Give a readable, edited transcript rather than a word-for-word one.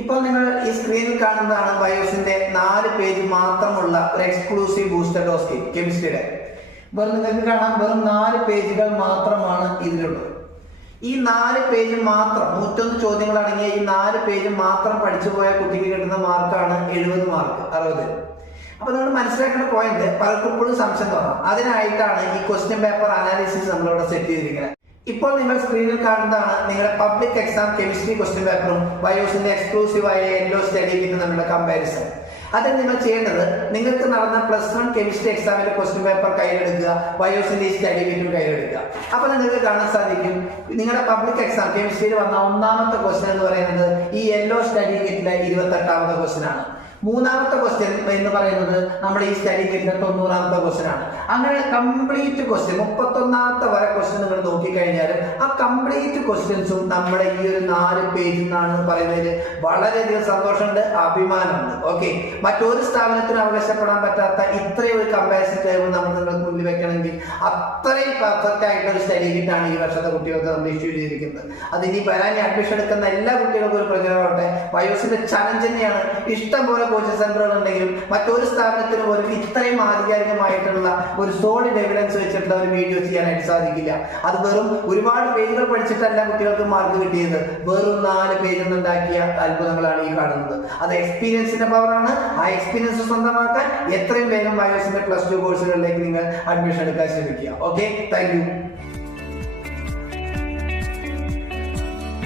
ഇപ്പോൾ നിങ്ങൾ ഈ സ്ക്രീനിൽ കാണുന്നതാണ് ബയോസിന്റെ 4 പേജ് മാത്രമുള്ള ഒരു എക്സ്ക്ലൂസീവ് ബൂസ്റ്റർ ഡോസ് സ്കീം കെമിസ്ട്രിയുടെ. നിങ്ങൾക്ക് കാണാം, വെറും 4 പേജുകൾ മാത്രമാണ് ഇതിലുള്ളത്. ഈ 4 പേജ് മാത്രം 101 ചോദ്യങ്ങൾ അടങ്ങിയ ഈ 4 പേജ് മാത്രം പഠിച്ചു പോയ കുട്ടിക്ക് കിട്ടുന്ന മാർക്കാണ് 70 മാർക്ക് 60. അപ്പൊ നമ്മൾ മനസ്സിലാക്കേണ്ട പോയിന്റ്, പലർക്കും ഇപ്പോഴും സംശയം തോന്നാം. അതിനായിട്ടാണ് ഈ ക്വസ്റ്റ്യൻ പേപ്പർ അനാലിസിസ് നമ്മളിവിടെ സെറ്റ് ചെയ്തിരിക്കുന്നത്. ഇപ്പോൾ നിങ്ങൾ സ്ക്രീനിൽ കാണുന്നതാണ് നിങ്ങളുടെ പബ്ലിക് എക്സാം കെമിസ്ട്രി ക്വസ്റ്റ്യൻ പേപ്പറും ബയോസിന്റെ എക്സ്ക്ലൂസീവായ യെല്ലോ സ്റ്റഡി കിറ്റ് നമ്മുടെ കമ്പാരിസൺ. അതിൽ നിങ്ങൾ ചെയ്യേണ്ടത്, നിങ്ങൾക്ക് നടന്ന +1 കെമിസ്ട്രി എക്സാമിന്റെ ക്വസ്റ്റ്യൻ പേപ്പർ കയ്യിലെടുക്കുക, ബയോസിന്റെ ഈ സ്റ്റഡി കിറ്റും കയ്യിലെടുക്കുക. അപ്പൊ നിങ്ങൾക്ക് കാണാൻ സാധിക്കും, നിങ്ങളുടെ പബ്ലിക് എക്സാം കെമിസ്ട്രിയിൽ വന്ന ഒന്നാമത്തെ ക്വസ്റ്റ്യൻ എന്ന് പറയുന്നത് ഈ യെല്ലോ സ്റ്റഡി കിറ്റിലെ 28ാമത്തെ ക്വസ്റ്റ്യൻ ആണ്. മൂന്നാമത്തെ ക്വസ്റ്റ്യൻ എന്ന് പറയുന്നത് നമ്മുടെ ഈ സ്റ്റഡി കിറ്റിലെ 90ാമത്തെ ക്വസ്റ്റ്യൻ ആണ്. അങ്ങനെ കംപ്ലീറ്റ് ക്വസ്റ്റ്യൻ 31ാമത്തെ വരെ ക്വസ്റ്റ്യൻ നിങ്ങൾ നോക്കിക്കഴിഞ്ഞാൽ ആ കംപ്ലീറ്റ് ക്വസ്റ്റ്യൻസും നമ്മുടെ ഈ ഒരു 4 പേജിൽ നിന്നാണെന്ന് പറയുന്നതിൽ വളരെയധികം സന്തോഷമുണ്ട്, അഭിമാനമുണ്ട്. ഓക്കെ, മറ്റൊരു സ്ഥാപനത്തിനും അവകാശപ്പെടാൻ പറ്റാത്ത ഇത്രയും ഒരു കമ്പാരിസൺ ടേബിൾ നമ്മൾ നിങ്ങൾക്ക് മുന്നിൽ വെക്കണമെങ്കിൽ അത്രയും പെർഫെക്റ്റ് ആയിട്ടുള്ള ഒരു സ്റ്റഡി കിറ്റാണ് ഈ വർഷത്തെ കുട്ടികൾക്ക് നമ്മൾ ഇഷ്യൂ ചെയ്തിരിക്കുന്നത്. അത് ഇനി വരാൻ അഡ്മിഷൻ എടുക്കുന്ന എല്ലാ കുട്ടികൾക്കും ഒരു പ്രചോദനമാവട്ടെ. ബയോസിന്റെ ചലഞ്ച് തന്നെയാണ്. ഇഷ്ടം പോലെ കോച്ചിങ് സെന്ററുകൾ ഉണ്ടെങ്കിലും മറ്റൊരു സ്ഥാപനത്തിന് പോലും ഇത്രയും ആധികാരികമായിട്ടുള്ള ഒരു സോളിഡ് എവിഡൻസ് വെച്ചിട്ടുള്ള ഒരു വീഡിയോ ചെയ്യാനായിട്ട് സാധിക്കില്ല. അത് വെറും ഒരുപാട് പേജുകൾ പഠിച്ചിട്ടല്ല കുട്ടികൾക്ക് മാർക്ക് കിട്ടിയത്, വെറും 4 പേജിൽ ഉണ്ടാക്കിയ അത്ഭുതങ്ങളാണ് ഈ കാണുന്നത്. അത് എക്സ്പീരിയൻസിന്റെ പവറാണ്. ആ എക്സ്പീരിയൻസ് സ്വന്തമാക്കാൻ എത്രയും വേഗം ബയോസിന്റെ +2 കോഴ്സുകളിലേക്ക് നിങ്ങൾ അഡ്മിഷൻ എടുക്കാൻ ശ്രമിക്കുക. Okay, thank you.